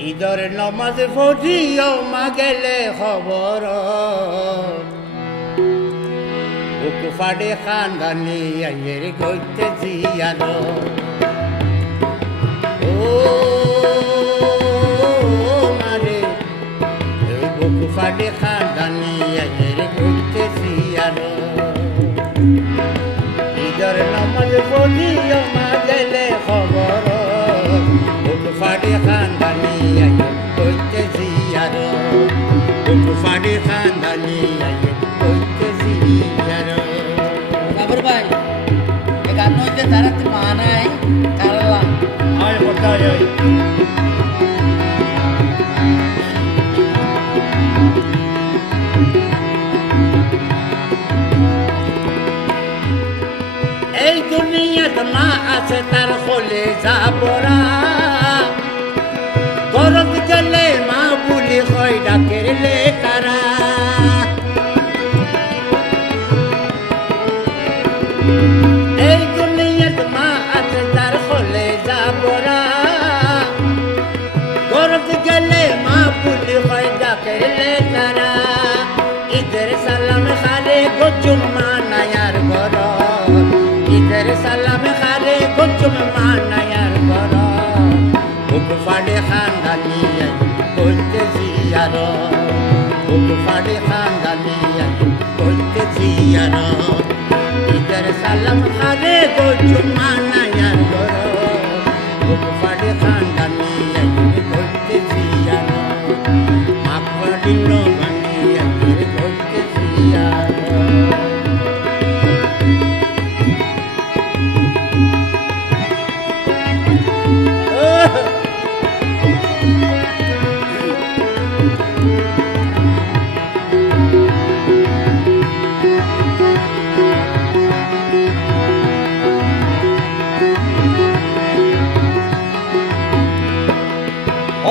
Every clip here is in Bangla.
ঈদর নমাজ পড়িও মা গেলে খবর বুক ফাড়ে খানদানি আইয়ের গইতে জিয়ার ও মারে বুক ফাড়ে খানদানি আইয়ের গইতে জিয়ার ঈদর নমাজ পড়িও মা গেলে খবর বুক ফাড়ে খানদানি আইয়ের গইতে জিয়ার বুক ফাড়ে খানদানি আইয়ের গইতে জিয়ার Kabar bay, ekano je tarat mana hai, karla. Ay hotai ay. Ei dunia ma আছে তার খোলে যাবরা গরত গেলে মা বুলি হয় ডাকেরলে কারা এই দুনিয়াত মা আছে তার খোলে যাবরা গরত গেলে মা বুলি হয় ডাকেরলে কারা ঈদের সালাম খালে গজুম মানায়ার ঘর ঈদের সালাম খালে গজুম মানায়ার ঘর বুক ফাড়ে খানদানি করতে জিয়ার বুক ফাড়ে খানদানি করতে জিয়ার ঈদের সালাম খালে গজুম মানায়ার ঘর বুক ফাড়ে খানদানি করতে জিয়ার মাকড়িল বানি করতে জিয়ার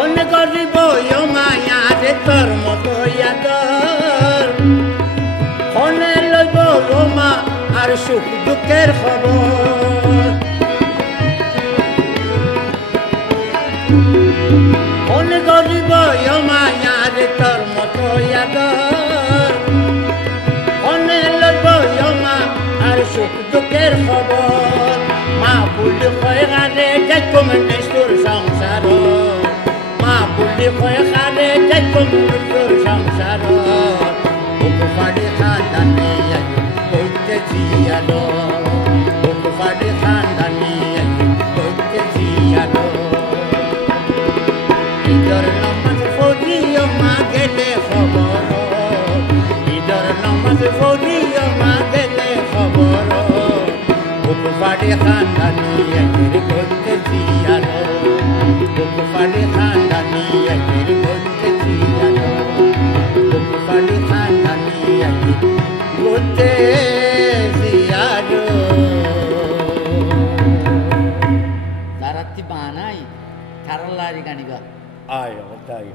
অনেক গরিব মায়া রে তোর মতো ইয়াদর ফোনে লইব রোমা আর সুখ দুঃখের খবর অনেক গরিব মায়া রে তোর মতো ইয়াদর ফোনে লইব মা আর সুখ দুঃখের খবর মা ভুল হয়ে গানে দেখো মানে তোর সংসার বুলি কয় খালে দেখুন তোর সংসার বুক ফাড়ে খানদানি করতে জিয়াল বুক ফাড়ে খানদানি করতে জিয়াল ঈদর নমাজ পড়িও মা গেলে খবর ঈদর নমাজ পড়িও মা গেলে খবর বুক ফাড়ে খানদানি করতে জিয়াল বুক ফাড়ে খানদানি করতে জিয়াল বুক ফাড়ে খানদানি করতে Ziaul Tarat ti mana hai, karla ri ganiga. আয় ওটাই